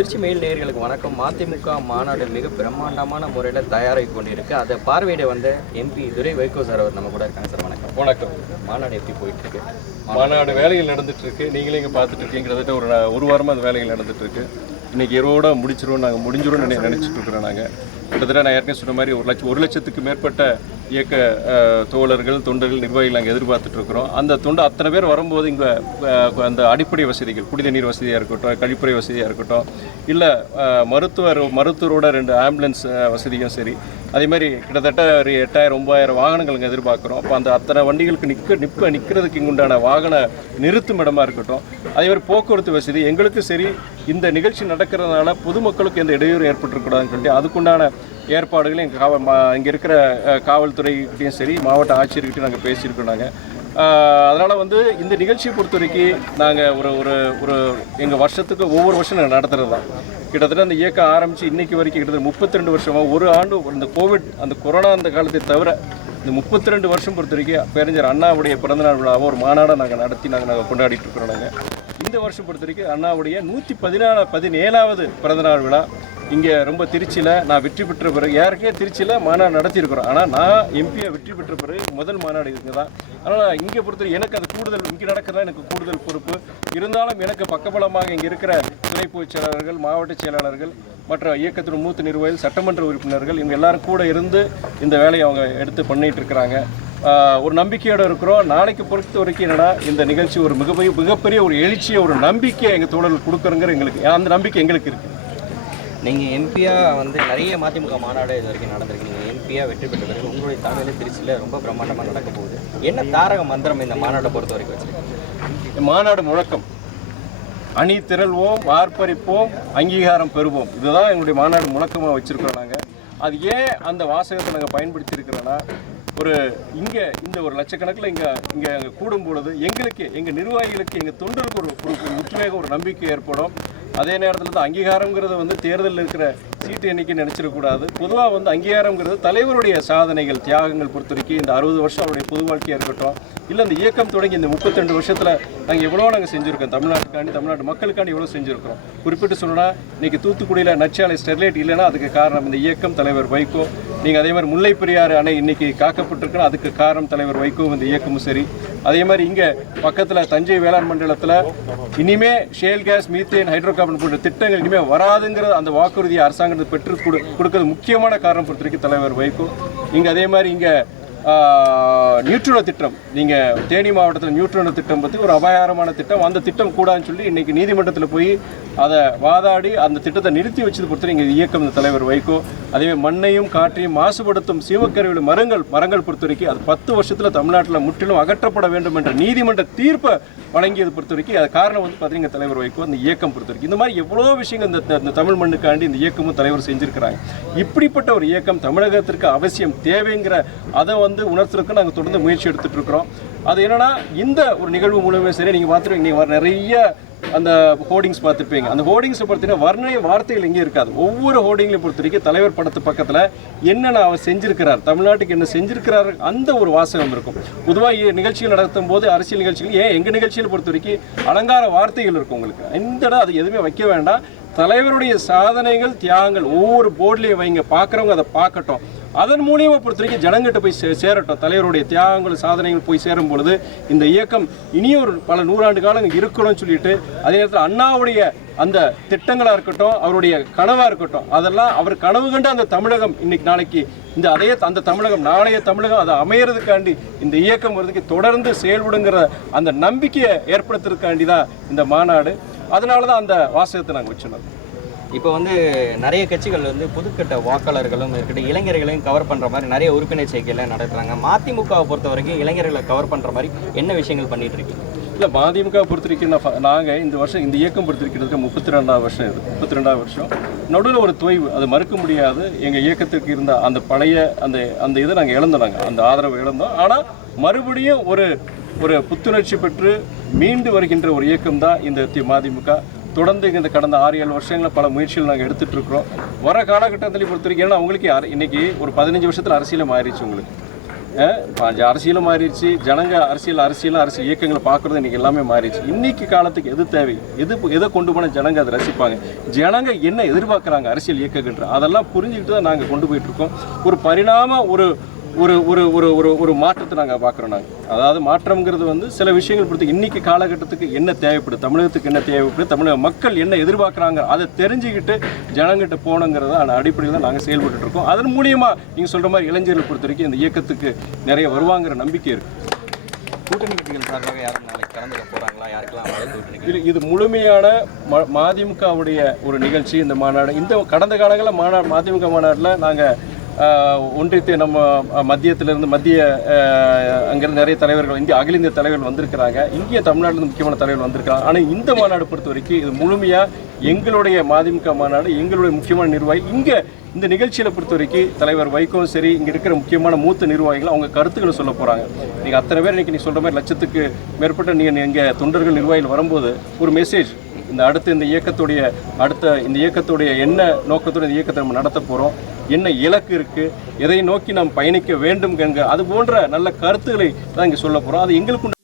Trichy mail நேயர்களுக்கு வணக்கம். மதிமுக மாநாடு மிக பிரம்மாண்டமான முறையில் தயாராகி கொண்டிருக்கு. அதை பார்வையிட வந்த எம்பி துரை வைகோ சார் அவர் நம்ம கூட இருக்காங்க. சார் வணக்கம். வணக்கம். மாநாடு எப்படி போயிட்டு இருக்கு? மாநாடு வேலைகள் நடந்துட்டு இருக்கு. நீங்களே இங்கே பார்த்துட்டு இருக்கீங்க. கிட்டத்தட்ட ஒரு வாரமாக அந்த வேலைகள் நடந்துட்டு இருக்கு. இன்னைக்கு இரவோட முடிச்சிருவோம், நாங்கள் முடிஞ்சிரும்னு நினைச்சிட்டு இருக்கிறோம். நாங்கள் கிட்டத்தட்ட நான் ஏற்கனவே சொன்ன மாதிரி ஒரு லட்சத்துக்கு மேற்பட்ட இயக்க தோழர்கள், தொண்டர்கள், நிர்வாகிகள் நாங்கள் எதிர்பார்த்துட்டு இருக்கிறோம். அந்த தொண்டு அத்தனை பேர் வரும்போது இங்கே அந்த அடிப்படை வசதிகள், குடித நீர் வசதியாக இருக்கட்டும், கழிப்பறை வசதியாக இருக்கட்டும், இல்லை மருத்துவரோட 2 ஆம்புலன்ஸ் வசதியும் சரி, அதே மாதிரி கிட்டத்தட்ட ஒரு 8000-9000 வாகனங்கள் இங்கே எதிர்பார்க்குறோம். அப்போ அந்த அத்தனை வண்டிகளுக்கு நிற்கிறதுக்கு இங்குண்டான வாகன நிறுத்தும் இடமா இருக்கட்டும், அதே மாதிரி போக்குவரத்து வசதி எங்களுக்கு சரி, இந்த நிகழ்ச்சி நடக்கிறதுனால பொதுமக்களுக்கு எந்த இடையூறு ஏற்பட்டுருக்கூடாதுன்னு சொல்லிட்டு அதுக்குண்டான ஏற்பாடுகளை இங்கே இருக்கிற காவல்துறைகிட்டையும் சரி, மாவட்ட ஆட்சியர்கிட்டையும் நாங்கள் பேசியிருக்கோம். நாங்கள் அதனால் இந்த நிகழ்ச்சியை பொறுத்த வரைக்கும் நாங்கள் ஒரு எங்கள் வருஷத்துக்கு ஒவ்வொரு வருஷம் நாங்கள் நடத்துகிறது தான். கிட்டத்தட்ட அந்த இயக்கம் ஆரம்பித்து இன்றைக்கி வரைக்கும் கிட்டத்தட்ட 32 வருஷமாக ஒரு ஆண்டு இந்த கோவிட் அந்த கொரோனா அந்த காலத்தை தவிர இந்த 32 வருஷம் பொறுத்த வரைக்கும் பேரறிஞர் அண்ணாவுடைய பிறந்தநாள் விழாவை ஒரு மாநாடை நாங்கள் நடத்தி நாங்கள் கொண்டாடிட்டு இருக்கிறோம். நாங்கள் இந்த வருஷம் பொறுத்த வரைக்கும் அண்ணாவுடைய 117வது பிறந்தநாள் விழா இங்கே ரொம்ப திருச்சியில் நான் வெற்றி பெற்ற பிறகு யாருக்கே திருச்சியில் மாநாடு நடத்தியிருக்கிறோம். ஆனால் நான் எம்பியாக வெற்றி பெற்ற பிறகு முதல் மாநாடு இங்கே தான். அதனால் இங்கே பொறுத்தவரை எனக்கு அது கூடுதல் இங்கே நடக்கிறதா எனக்கு கூடுதல் பொறுப்பு இருந்தாலும் எனக்கு பக்கபலமாக இங்கே இருக்கிற துணை பொதுச் செயலாளர்கள், மாவட்ட செயலாளர்கள், மற்ற இயக்கத்தின் மூத்த நிர்வாகிகள், சட்டமன்ற உறுப்பினர்கள் இவங்க எல்லாரும் கூட இருந்து இந்த வேலையை அவங்க எடுத்து பண்ணிகிட்டு இருக்கிறாங்க. ஒரு நம்பிக்கையோடு இருக்கிறோம். நாளைக்கு பொறுத்த வரைக்கும் என்னென்னா இந்த நிகழ்ச்சி ஒரு மிகப்பெரிய ஒரு எழுச்சியை, ஒரு நம்பிக்கையை எங்கள் தோழர்கள் கொடுக்குறங்கிற எங்களுக்கு அந்த நம்பிக்கை எங்களுக்கு இருக்குது. நீங்கள் எம்பியாக நிறைய மதிமுக மாநாடு இது வரைக்கும் நடந்திருக்கு. நீங்கள் எம்பியாக வெற்றி பெற்ற பிறகு உங்களுடைய தலைமையில் திருச்சியில் ரொம்ப பிரம்மாண்டமாக நடக்க போகுது. என்ன தாரக மந்திரம் இந்த மாநாட்டை பொறுத்த வரைக்கும் வச்சுருக்கீங்க? மாநாடு முழக்கம் அணி திரள்வோம், ஆர்ப்பரிப்போம், அங்கீகாரம் பெறுவோம். இதுதான் எங்களுடைய மாநாடு முழக்கமாக வச்சுருக்கிறோம். நாங்கள் அது ஏன் அந்த வாசகத்தை நாங்கள் பயன்படுத்தியிருக்கிறோன்னா, இங்கே இந்த ஒரு லட்சக்கணக்கில் இங்கே கூடும் பொழுது எங்களுக்கு, எங்கள் நிர்வாகிகளுக்கு, எங்கள் தொண்டருக்கு ஒரு உத்வேகம், ஒரு நம்பிக்கை ஏற்படும். அதே நேரத்தில் அங்கீகாரங்கிறது தேர்தலில் இருக்கிற சீட்டு எண்ணிக்கை நினச்சிடக்கூடாது. பொதுவாக அங்கீகாரங்கிறது தலைவருடைய சாதனைகள், தியாகங்கள் பொறுத்த வரைக்கும் இந்த 60 வருஷம் அவருடைய பொது வாழ்க்கையாக இருக்கட்டும், இல்லை இந்த இயக்கம் தொடங்கி இந்த 32 வருஷத்தில் நாங்கள் எவ்வளோ நாங்கள் செஞ்சுருக்கோம். தமிழ்நாட்டுக்காண்டி, தமிழ்நாட்டு மக்களுக்காண்டி எவ்வளோ செஞ்சுருக்கிறோம். குறிப்பிட்டு சொல்லணும்னா இன்றைக்கி தூத்துக்குடியில் நச்சாலை ஸ்டெர்லைட் இல்லைன்னா அதுக்கு காரணம் இந்த இயக்கம், தலைவர் வைகோ. நீங்கள் அதே மாதிரி முல்லை பெரியாறு அணை இன்றைக்கி காக்கப்பட்டிருக்குன்னா அதுக்கு காரணம் தலைவர் வைகோவும் இந்த இயக்கமும் சரி. அதே மாதிரி இங்கே பக்கத்தில் தஞ்சை வேளாண் மண்டலத்தில் இனிமே shale gas, methane, hydrocarbon போன்ற திட்டங்கள் இனிமேல் வராதுங்கிற அந்த வாக்குறுதியை அரசாங்கத்தை பெற்று கொடுக்கறது முக்கியமான காரணம் பொறுத்த வரைக்கும் தலைவர் வைகோ. இங்கே அதே மாதிரி இங்கே நியூட்ரினோ திட்டம், நீங்கள் தேனி மாவட்டத்தில் நியூட்ரினோ திட்டம் பற்றி ஒரு அபாயகரமான திட்டம், அந்த திட்டம் கூடாதுன்னு சொல்லி இன்றைக்கி நீதிமன்றத்தில் போய் அதை வாதாடி அந்த திட்டத்தை நிறுத்தி வச்சது பொறுத்தவரை இங்கே இயக்கம் இந்த தலைவர் வைகோ. அதேமாதிரி மண்ணையும் காற்றையும் மாசுபடுத்தும் சீமக்கருவியில் மரங்கள் பொறுத்த வரைக்கும் அது 10 வருஷத்தில் தமிழ்நாட்டில் முற்றிலும் அகற்றப்பட வேண்டும் என்ற நீதிமன்ற தீர்ப்பை வழங்கியது பொறுத்த வரைக்கும் அது காரணம் பார்த்தீங்கன்னா தலைவர் வைகோ. அந்த இயக்கம் பொறுத்த வரைக்கும் இந்த மாதிரி எவ்வளோ விஷயங்கள் இந்த தமிழ் மண்ணுக்காண்டி இந்த இயக்கமும் தலைவர் செஞ்சுருக்கிறாங்க. இப்படிப்பட்ட ஒரு இயக்கம் தமிழகத்திற்கு அவசியம் தேவைங்கிற அதை உணர்த்துறதுக்கு நாங்கள் தொடர்ந்து முயற்சி எடுத்துகிட்டு இருக்கிறோம். அது என்னென்னா இந்த ஒரு நிகழ்வு மூலமே சரி, நீங்கள் பார்த்துருவீங்க, நீங்கள் நிறைய அந்த ஹோர்டிங்ஸ் பார்த்துருப்பீங்க. அந்த ஹோர்டிங்ஸை பார்த்தீங்கன்னா வர்ணனை வார்த்தைகள் எங்கேயும் இருக்காது. ஒவ்வொரு ஹோர்டிங்லையும் பொறுத்த வரைக்கும் தலைவர் படத்து பக்கத்தில் என்னென்ன அவர் செஞ்சிருக்கிறார், தமிழ்நாட்டுக்கு என்ன செஞ்சிருக்கிறார், அந்த ஒரு வாசகம் இருக்கும். பொதுவாக நிகழ்ச்சிகள் நடத்தும் போது அரசியல் நிகழ்ச்சிகள் எங்கள் நிகழ்ச்சியில் பொறுத்த வரைக்கும் அலங்கார வார்த்தைகள் இருக்கும். உங்களுக்கு இந்த இடம் அது எதுவுமே வைக்க வேண்டாம். தலைவருடைய சாதனைகள், தியாகங்கள் ஒவ்வொரு போர்ட்லேயும் வைங்க, பார்க்குறவங்க அதை பார்க்கட்டும். அதன் மூலியமாக பொறுத்த வரைக்கும் ஜனங்கிட்ட போய் சேரட்டும். தலைவருடைய தியாகங்கள், சாதனைகள் போய் சேரும் பொழுது இந்த இயக்கம் இனியும் ஒரு பல 100 ஆண்டு காலம் இருக்கணும்னு சொல்லிட்டு, அதே நேரத்தில் அண்ணாவுடைய அந்த திட்டங்களாக இருக்கட்டும், அவருடைய கனவாக இருக்கட்டும், அதெல்லாம் அவர் கனவு கண்டு அந்த தமிழகம் இன்னைக்கு நாளைக்கு அந்த தமிழகம் நாளைய தமிழகம் அதை அமையறதுக்காண்டி இந்த இயக்கம் வரதுக்கு தொடர்ந்து செயல்படுங்கிற அந்த நம்பிக்கையை ஏற்படுத்துறதுக்காண்டி தான் இந்த மாநாடு. அதனால தான் அந்த வாசகத்தை நாங்கள் வச்சுனோம். இப்போ நிறைய கட்சிகள் புதுக்கட்ட வாக்காளர்களும் இருக்கட்டும், இளைஞர்களையும் கவர் பண்ணுற மாதிரி நிறைய உறுப்பினர் சேர்க்கையெல்லாம் நடத்துகிறாங்க. மதிமுகவை பொறுத்த வரைக்கும் இளைஞர்களை கவர் பண்ணுற மாதிரி என்ன விஷயங்கள் பண்ணிட்டு இருக்கீங்க? இல்லை, மதிமுக பொறுத்த வரைக்கும் நாங்கள் இந்த வருஷம் இந்த இயக்கம் பொறுத்த வரைக்கும் 32வது வருஷம். இது 32வது வருஷம். நடுவில் ஒரு தொய்வு, அது மறுக்க முடியாது. எங்கள் இயக்கத்துக்கு இருந்த அந்த பழைய அந்த இதை நாங்கள் இழந்தோம், அந்த ஆதரவு இழந்தோம். ஆனால் மறுபடியும் ஒரு புத்துணர்ச்சி பெற்று மீண்டு வருகின்ற ஒரு இயக்கம் தான் இந்த மதிமுக. தொடர்ந்து இந்த கடந்த 6-7 வருஷங்களில் பல முயற்சிகள் நாங்கள் எடுத்துகிட்டு இருக்கிறோம். வர காலகட்டத்தில் பொறுத்த வரைக்கும் ஏன்னா அவங்களுக்கு இன்றைக்கி ஒரு 15 வருஷத்தில் அரசியலை மாறிடுச்சு. உங்களுக்கு அரசியலும் மாறிடுச்சு, ஜனங்க அரசியல் இயக்கங்களை பார்க்குறது இன்றைக்கி எல்லாமே மாறிடுச்சு. இன்றைக்கி காலத்துக்கு எது தேவை, எதை கொண்டு போனால் ஜனங்க அதை ரசிப்பாங்க, ஜனங்க என்ன எதிர்பார்க்குறாங்க அரசியல் இயக்கங்கள், அதெல்லாம் புரிஞ்சுக்கிட்டு தான் நாங்கள் கொண்டு போயிட்டுருக்கோம். ஒரு பரிணாம ஒரு ஒரு ஒரு ஒரு ஒரு ஒரு மாற்றத்தை நாங்கள் பார்க்குறோம். அதாவது மாற்றம்ங்கிறது வந்து சில விஷயங்கள் பொறுத்து இன்றைக்கி காலகட்டத்துக்கு என்ன தேவைப்படுது, தமிழகத்துக்கு என்ன தேவைப்படுது, தமிழக மக்கள் என்ன எதிர்பார்க்குறாங்க, அதை தெரிஞ்சுக்கிட்டு ஜனங்கிட்ட போனங்கிறத அந்த அடிப்படையில் தான் நாங்கள் செயல்பட்டு இருக்கோம். அதன் மூலியமாக நீங்கள் சொல்கிற மாதிரி இளைஞர்கள் பொறுத்த வரைக்கும் இந்த இயக்கத்துக்கு நிறைய வருவாங்கிற நம்பிக்கை இருக்குது. கூட்டணி கட்சிகள் சார்பாக யாரும் நாளைக்கு கலந்துக்க போகிறாங்களா, யாருக்கெல்லாம் இது முழுமையான மதிமுகவுடைய ஒரு நிகழ்ச்சி. இந்த மாநாடு இந்த கடந்த காலங்களில் மதிமுக மாநாட்டில் நாங்கள் ஒன்றியத்தை நம்ம மத்திய அங்கிருந்து நிறைய தலைவர்கள், அகில இந்திய தலைவர்கள் வந்திருக்கிறாங்க, இந்திய தமிழ்நாட்டிலிருந்து முக்கியமான தலைவர்கள் வந்திருக்கிறாங்க. ஆனால் இந்த மாநாடு பொறுத்த வரைக்கும் இது முழுமையாக எங்களுடைய மதிமுக மாநாடு, எங்களுடைய முக்கியமான நிர்வாகி. இங்கே இந்த நிகழ்ச்சியில் பொறுத்த வரைக்கும் தலைவர் வைகோவும் சரி, இங்கே இருக்கிற முக்கியமான மூத்த நிர்வாகிகள் அவங்க கருத்துக்களை சொல்ல போகிறாங்க. நீங்கள் அத்தனை பேர் இன்றைக்கி நீ சொல்கிற மாதிரி லட்சத்துக்கு மேற்பட்ட நீங்கள் எங்கள் தொண்டர்கள் நிர்வாகிகள் வரும்போது ஒரு மெசேஜ், இந்த இயக்கத்துடைய என்ன நோக்கத்தோடு இந்த இயக்கத்தை நம்ம நடத்த போகிறோம், என்ன இலக்கு இருக்குது, எதை நோக்கி நாம் பயணிக்க வேண்டும் என்கிற அது போன்ற நல்ல கருத்துக்களை தான் இங்கே சொல்ல போகிறோம். அது எங்களுக்கு